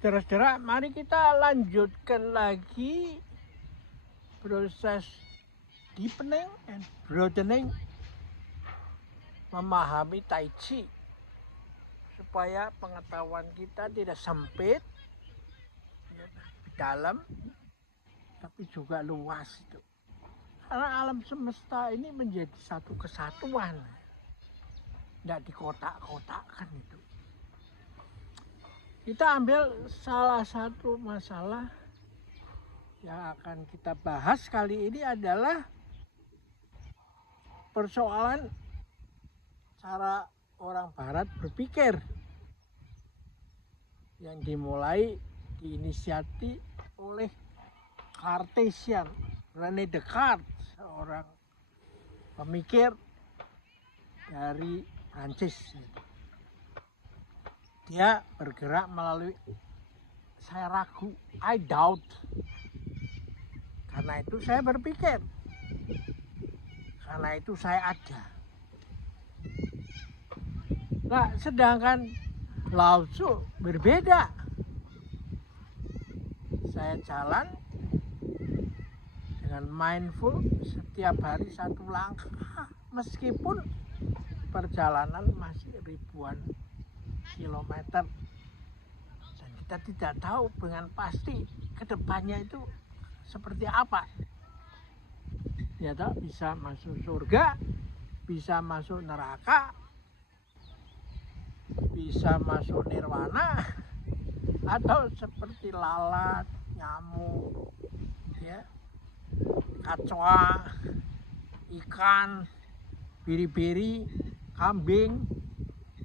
Saudara-saudara, mari kita lanjutkan lagi proses deepening and broadening memahami Tai Chi supaya pengetahuan kita tidak sempit, ya, dalam, tapi juga luas itu. Karena alam semesta ini menjadi satu kesatuan, tidak dikotak-kotakkan itu. Kita ambil salah satu masalah yang akan kita bahas kali ini adalah persoalan cara orang barat berpikir yang dimulai diinisiasi oleh Cartesian, René Descartes, seorang pemikir dari Prancis. Dia bergerak melalui saya ragu, I doubt. Karena itu saya berpikir. Karena itu saya ada. Nah, sedangkan Lao Tzu berbeda. Saya jalan dengan mindful setiap hari satu langkah, meskipun perjalanan masih ribuan kilometer, dan kita tidak tahu dengan pasti kedepannya itu seperti apa. Ya toh, bisa masuk surga, bisa masuk neraka, bisa masuk nirwana, atau seperti lalat, nyamuk, ya, kacoa, ikan, biri-biri, kambing,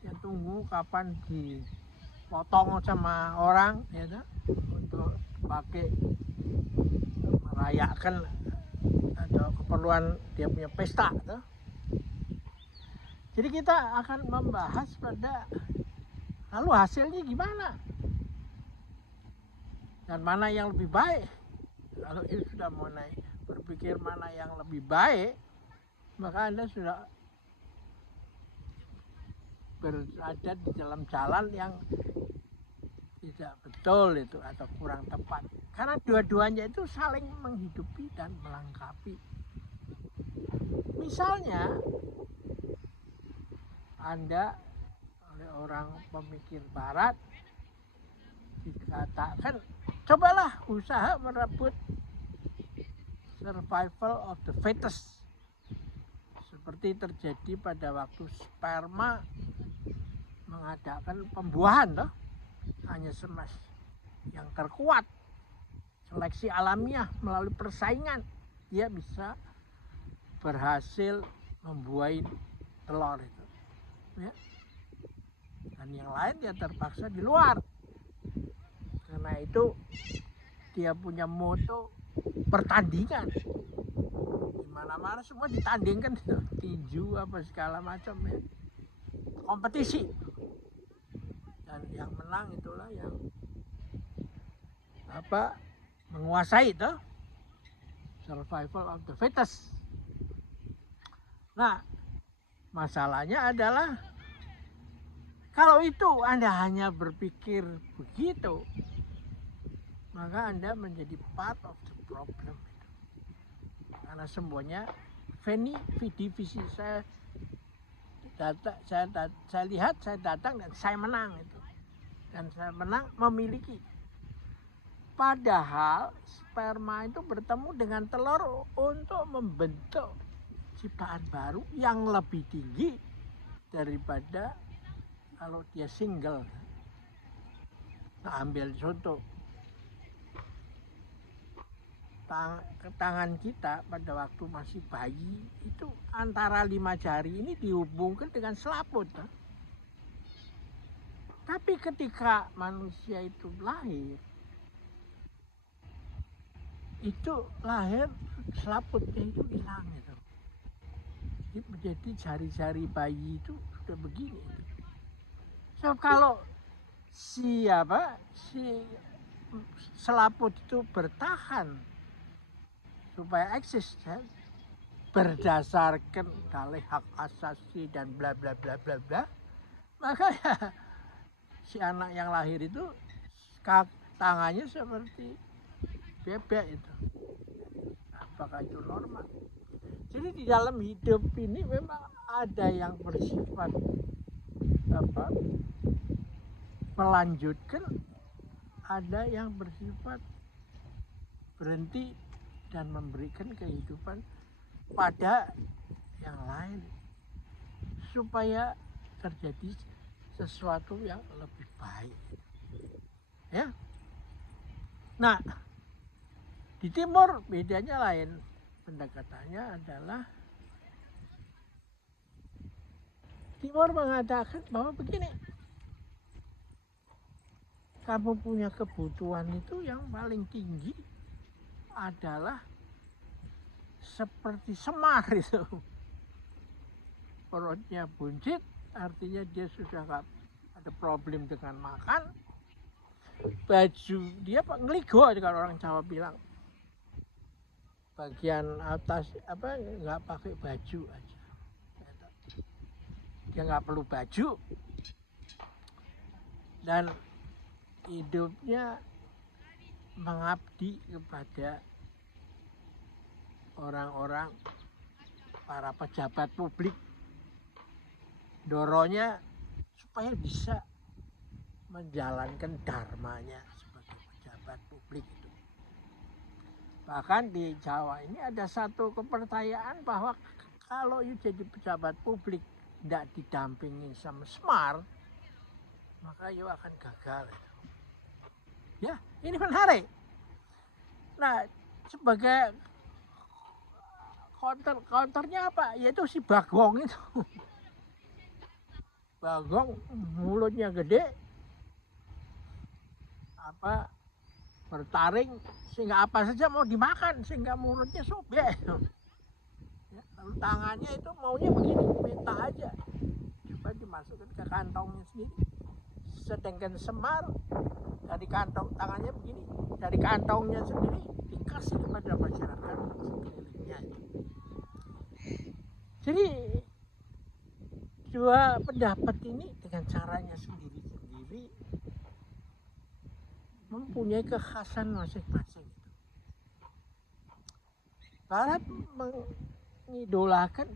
yang tunggu kapan dipotong sama orang, ya toh, untuk pakai merayakan atau keperluan dia punya pesta toh. Jadi kita akan membahas pada lalu hasilnya gimana dan mana yang lebih baik. Kalau ini sudah mulai berpikir mana yang lebih baik, maka Anda sudah berada di dalam jalan yang tidak betul itu atau kurang tepat. Karena dua-duanya itu saling menghidupi dan melengkapi. Misalnya Anda oleh orang pemikir barat dikatakan, cobalah usaha merebut survival of the fittest, seperti terjadi pada waktu sperma mengadakan pembuahan toh, hanya semas yang terkuat, seleksi alamiah melalui persaingan, dia bisa berhasil membuahi telur itu, ya. Dan yang lain dia terpaksa di luar. Karena itu dia punya moto pertandingan. Di mana-mana semua ditandingkan, tinju apa segala macam, ya. Kompetisi. Dan yang menang itulah yang menguasai itu, survival of the fittest. Nah, masalahnya adalah kalau itu Anda hanya berpikir begitu, maka Anda menjadi part of the problem. Karena semuanya veni vidi vici, saya lihat, saya datang dan saya menang itu. Dan saya menang memiliki. Padahal sperma itu bertemu dengan telur untuk membentuk ciptaan baru yang lebih tinggi daripada kalau dia single. Nah, ambil contoh, tangan kita pada waktu masih bayi itu antara 5 jari ini dihubungkan dengan selaput. Tapi ketika manusia itu lahir selaputnya itu hilang gitu. Jadi jari-jari bayi itu sudah begini. So kalau si selaput itu bertahan supaya eksis, ya, berdasarkan dalih hak asasi dan bla bla bla bla bla, maka ya si anak yang lahir itu tangannya seperti bebek itu. Apakah itu normal? Jadi di dalam hidup ini memang ada yang bersifat melanjutkan, ada yang bersifat berhenti dan memberikan kehidupan pada yang lain supaya terjadi sesuatu yang lebih baik. Ya. Nah, di timur bedanya lain. Pendekatannya adalah timur mengatakan bahwa begini, kamu punya kebutuhan itu yang paling tinggi adalah seperti Semar itu. Perutnya buncit, artinya dia sudah gak ada problem dengan makan. Baju dia ngeligo kalau orang Jawa bilang. Bagian atas nggak pakai baju aja, dia nggak perlu baju dan hidupnya mengabdi kepada orang-orang, para pejabat publik, dorongnya supaya bisa menjalankan dharmanya sebagai pejabat publik. Bahkan di Jawa ini ada satu kepercayaan bahwa kalau jadi pejabat publik tidak didampingi sama Semar, maka you akan gagal. Ya, ini menarik. Nah, sebagai counternya apa? Yaitu si Bagong itu. Bagong mulutnya gede, bertaring sehingga apa saja mau dimakan, sehingga mulutnya sobek. Ya, lalu tangannya itu maunya begini, minta aja, coba dimasukkan ke kantongnya sendiri. Sedangkan Semar dari kantong tangannya begini, dari kantongnya sendiri dikasih kepada masyarakat sekelilingnya. Jadi dua pendapat ini dengan caranya sendiri-sendiri mempunyai kekhasan masing-masing. Barat mengidolakan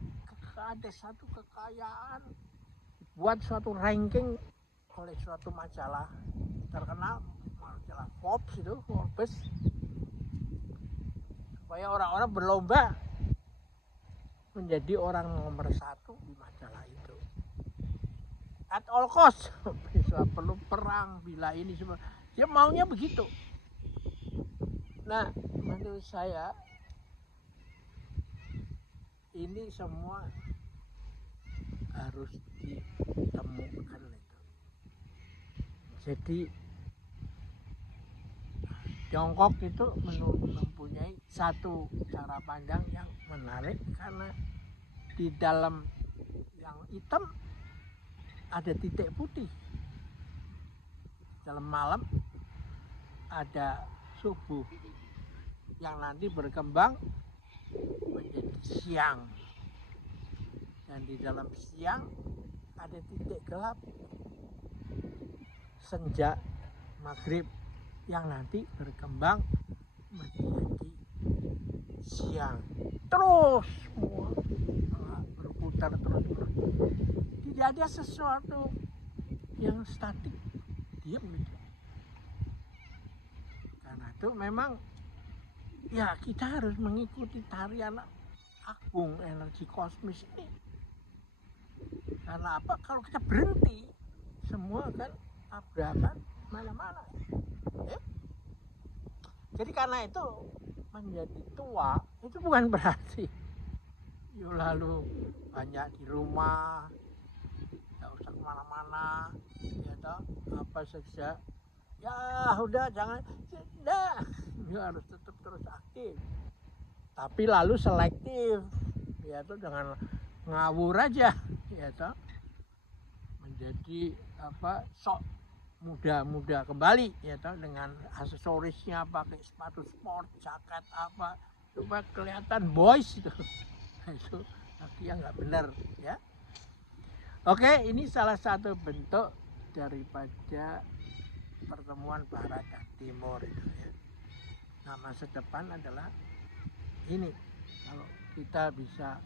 ada satu kekayaan, buat suatu ranking oleh suatu majalah terkenal, majalah Forbes itu, Forbes, supaya orang-orang berlomba menjadi orang nomor 1 di majalah itu. At all cost, bisa perlu perang, bila ini semua. Dia maunya begitu. Nah, menurut saya ini semua harus ditemukan itu. Jadi Tiongkok itu mempunyai satu cara pandang yang menarik, karena di dalam yang hitam ada titik putih. Dalam malam ada subuh yang nanti berkembang menjadi siang, dan di dalam siang ada titik gelap, senja, maghrib, yang nanti berkembang menjadi siang. Terus semua berputar terus. Tidak ada sesuatu yang statik, diam gitu. Karena itu memang ya kita harus mengikuti tarian agung energi kosmis ini. Karena apa? Kalau kita berhenti, semua kan tabrakan mana-mana. Ya? Jadi karena itu menjadi tua itu bukan berarti yuk lalu banyak di rumah, nggak usah kemana-mana, ya toh, apa saja. Ya udah jangan, ya harus tetap terus aktif. Tapi lalu selektif, ya toh, jangan ngawur aja, ya toh. Menjadi sok muda-muda kembali, ya toh, dengan aksesorisnya, pakai sepatu sport, jaket apa, coba kelihatan boys itu. Itu lagi yang nggak benar, ya. Oke, ini salah satu bentuk daripada pertemuan barat dan timur itu ya. Nah, masa depan adalah ini, kalau kita bisa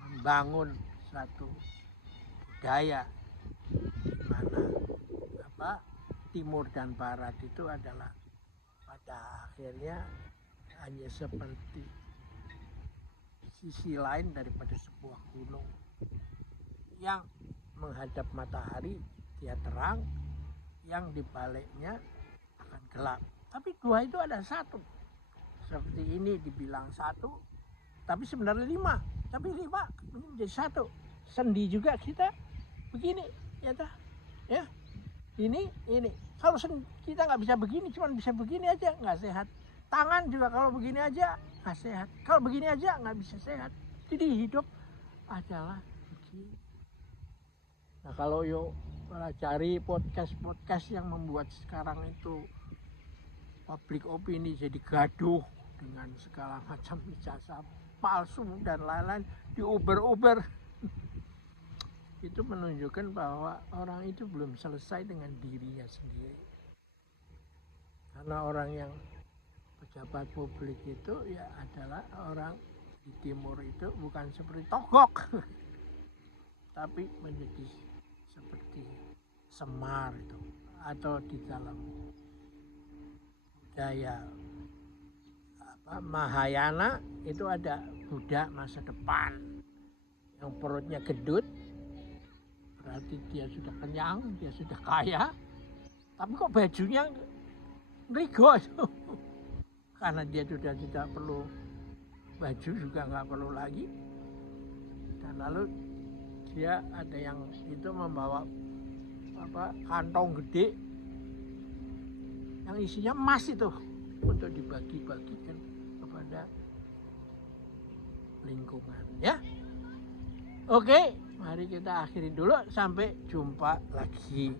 membangun satu budaya di mana timur dan barat itu adalah pada akhirnya hanya seperti sisi lain daripada sebuah gunung yang menghadap matahari dia terang, yang dibaliknya akan gelap. Tapi dua itu ada satu. Seperti ini dibilang satu, tapi sebenarnya lima. Tapi lima menjadi satu. Sendi juga kita begini, ya dah, ya. Ini. Kalau kita nggak bisa begini, cuma bisa begini aja, nggak sehat. Tangan juga kalau begini aja nggak sehat. Kalau begini aja nggak bisa sehat. Jadi hidup adalah begini. Nah, kalau yuk cari podcast yang membuat sekarang itu publik opini jadi gaduh dengan segala macam ijazah palsu dan lain-lain di Uber itu menunjukkan bahwa orang itu belum selesai dengan dirinya sendiri. Karena orang yang pejabat publik itu ya adalah orang di timur itu bukan seperti Togok tapi menjadi seperti Semar itu, atau di dalam budaya Mahayana itu ada Buddha masa depan yang perutnya gendut, berarti dia sudah kenyang, dia sudah kaya, tapi kok bajunya ngrigo itu karena dia sudah tidak perlu baju, juga nggak perlu lagi. Dan lalu dia ada yang itu membawa kantong gede yang isinya emas itu untuk dibagi-bagikan kepada lingkungan ya. Oke, mari kita akhiri dulu, sampai jumpa lagi.